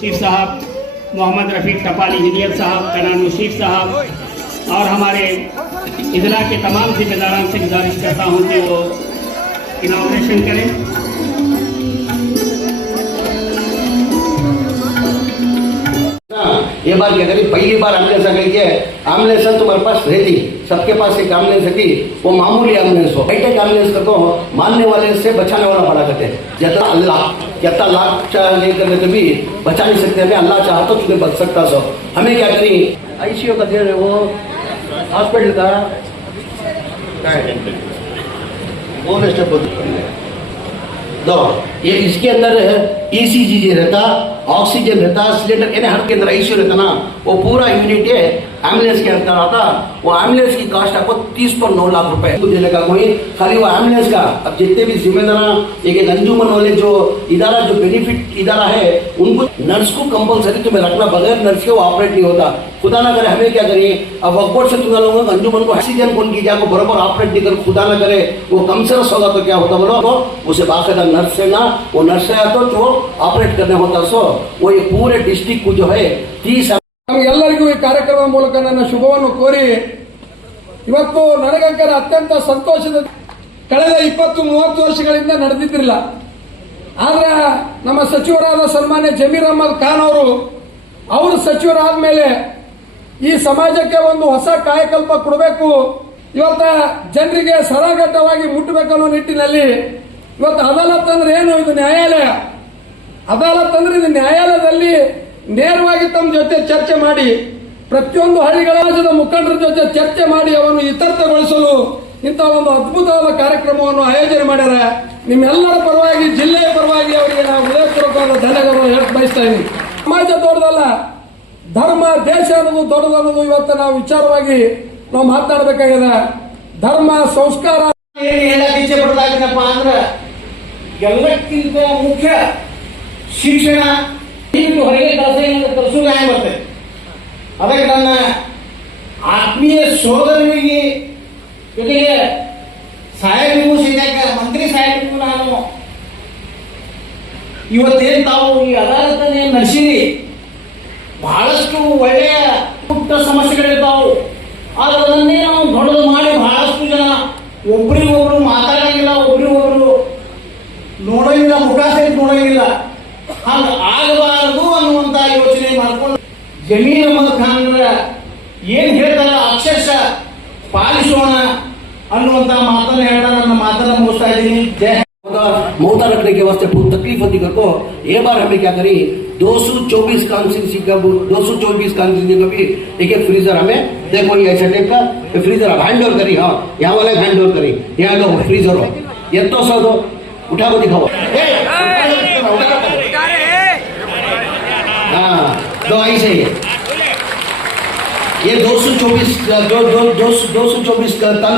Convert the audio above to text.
शिव साहब, मोहम्मद रफ़ीक टपाली इंजीनियर साहब, कनान मुशीफ साहब और हमारे इजला के तमाम जिम्मेदारान से गुजारिश करता हूँ कि वो इनाग्रेशन करें। ये बात कहते पहली बार हमने ऐसा कर है। एंबुलेंस तो तुम्हारे पास रहती सबके पास एक एंबुलेंस थी वो मामूली एंबुलेंस हो। हाईटेक एंबुलेंस हो, मानने वाले से बचाने वाला बड़ा कहते हैं। जैसा अल्लाह। कितना लाख लेकर तो भी बचा नहीं सकते, हमें अल्लाह चाह तो तुम्हें बच सकता सो। हमें क्या करें? आईसीयू का दे रहे वो हॉस्पिटल का। दो है? इसके स्टेप अंदर ईसीजी रहता ऑक्सीजन रहता सिलेंडर यानी हर के अंदर आईसीयू रहता ना, वो पूरा यूनिट है एंबुलेंस के अंदर आता, वो एंबुलेंस की कॉस्ट आपको तीस पर नौ लाख रुपए देने का कोई, खाली वो एंबुलेंस का। अब जितने भी जिम्मेदार एक एक अंजुमन वाले जो इदारा, जो बेनिफिट इदारा है, उनको नर्स को कंपलसरी तुम्हें रखना, बगैर नर्स के वो ऑपरेट नहीं होता। खुदा ना करे हमें क्या करिए अब वकबोर्ड से तुम लोगों अंजुमन को ऑक्सीजन कौन की जाए बराबर ऑपरेट नहीं कर, खुदा ना करे, वो कम से होगा तो क्या होता बोलो? तो उसे बाकायदा नर्स है ना, वो नर्स है तो ऑपरेट करने होता सो वो ये पूरे डिस्ट्रिक्ट को जो है तीस ನಮಗೆಲ್ಲರಿಗೂ ಈ ಕಾರ್ಯಕ್ರಮ ಮೂಲಕ ನನ್ನ ಶುಭವನ್ನು ಕೋರಿ ಇವತ್ತು ನನಗಂಕರ ಅತ್ಯಂತ ಸಂತೋಷದ ಕಳೆದ ಇಪ್ಪತ್ತು ಮೂವತ್ತು ವರ್ಷಗಳಿಂದ ನಡೆದಿದ್ದಿಲ್ಲ ಆದ್ರೆ ನಮ್ಮ ಸಚಿವರಾದ ಸನ್ಮಾನ್ಯ ಜಮೀರ್ ಅಹಮದ್ ಖಾನ್ ಅವರು ಅವರು ಸಚಿವರಾದ ಮೇಲೆ ಈ ಸಮಾಜಕ್ಕೆ ಒಂದು ಹೊಸ ಕಾಯಕಲ್ಪ ಕೊಡಬೇಕು ಇವತ್ತ ಜನರಿಗೆ ಸರಳಗಟ್ಟವಾಗಿ ಮುಟ್ಟಬೇಕನ್ನೋ ನಿಟ್ಟಿನಲ್ಲಿ ಇವತ್ತು ಅದಾಲತ್ ಅಂದ್ರೆ ಏನು ಇದು ನ್ಯಾಯಾಲಯ ಅದಾಲತ್ ಅಂದ್ರೆ ಇದು ನ್ಯಾಯಾಲಯದಲ್ಲಿ ನೇರವಾಗಿ ತಮ್ಮ ಜೊತೆ ಚರ್ಚೆ ಮಾಡಿ, ಪ್ರತಿಯೊಂದು ಹಳ್ಳಿಗಳ ಮುಖಂಡರ ಜೊತೆ ಚರ್ಚೆ ಮಾಡಿ ಅವನು ಇತರ್ಥಗೊಳಿಸಲು ಇಂಥ ಒಂದು ಅದ್ಭುತವಾದ ಕಾರ್ಯಕ್ರಮವನ್ನು ಆಯೋಜನೆ ಮಾಡ್ಯಾರ. ನಿಮ್ಮೆಲ್ಲರ ಪರವಾಗಿ, ಜಿಲ್ಲೆಯ ಪರವಾಗಿ ಅವರಿಗೆ ನಾವು ಹೃದಯಪೂರ್ವಕವಾದ ಧನ್ಯವಾದಗಳನ್ನು ಹೇಳಕ್ ಬಯಸ್ತಾ ಇದ್ದೀನಿ. ಸಮಾಜ ದೊಡ್ಡದಲ್ಲ, ಧರ್ಮ, ದೇಶ ಅನ್ನೋದು ದೊಡ್ಡದು ಅನ್ನೋದು ಇವತ್ತು ನಾವು ವಿಚಾರವಾಗಿ ನಾವು ಮಾತನಾಡಬೇಕಾಗಿದೆ. ಧರ್ಮ, ಸಂಸ್ಕಾರ. ಏನು ಹೇಳಕ್ ಇಚ್ಛೆ ಅಂದ್ರ, ಎಲ್ಲಕ್ಕಿಂತ ಮುಖ್ಯ ಶಿಕ್ಷಣ ಇನ್ನು ಹೊರಗೆ ಕೆಲಸ ಏನಾದ್ರು ಹೆಂಗ್ ಬರ್ತದೆ ಅದಕ್ಕೆ ನನ್ನ ಆತ್ಮೀಯ ಸೋದರರಿಗೆ ಜೊತೆಗೆ ಸಾಹೇಬರಿಗೂ ಸಹಿತ ಮಂತ್ರಿ ಸಾಹೇಬರಿಗೂ ನಾನು ಇವತ್ತೇನು ತಾವು ಈ ಅದಾಲತನೇ ನಡೆಸಿರಿ? ಬಹಳಷ್ಟು ಒಳ್ಳೆಯ ಪುಟ್ಟ ಸಮಸ್ಯೆಗಳಿರ್ತಾವು ಹಾಗ ಆಗಬಾರದು ಅನ್ನುವಂತ ಯೋಚನೆ ಮಾಡ್ಕೊಂಡು ಜಮೀರ್ ಅಹಮದ್ ಖಾನ್ ಏನ್ ಹೇಳ್ತಾರ ಅಕ್ಷರಶಃ ಪಾಲಿಸೋಣ ಅನ್ನುವಂತ ಮಾತನ್ನ ಹೇಳ್ತಾ ನನ್ನ ಮಾತನ್ನ ಮುಗಿಸ್ತಾ ಇದ್ದೀನಿ ಜಯ ಹಿಂದ್. मौता रखने के वास्ते बहुत तकलीफ होती करको ये बार हमें क्या करी 224 कॉन्स्टिट्यूंसी का 224 कॉन्स्टिट्यूंसी का भी एक एक फ्रीजर हमें देखो ये ऐसा टाइप का ये फ्रीजर अब हैंड ओवर करी हाँ यहाँ वाले हैंड ओवर करी यहाँ लो फ्रीजर हो ये तो सर दो उठा को दिखाओ हाँ, दवाई सही ये। दो सौ चौबीस दो, दो सौ चौबीस तालुका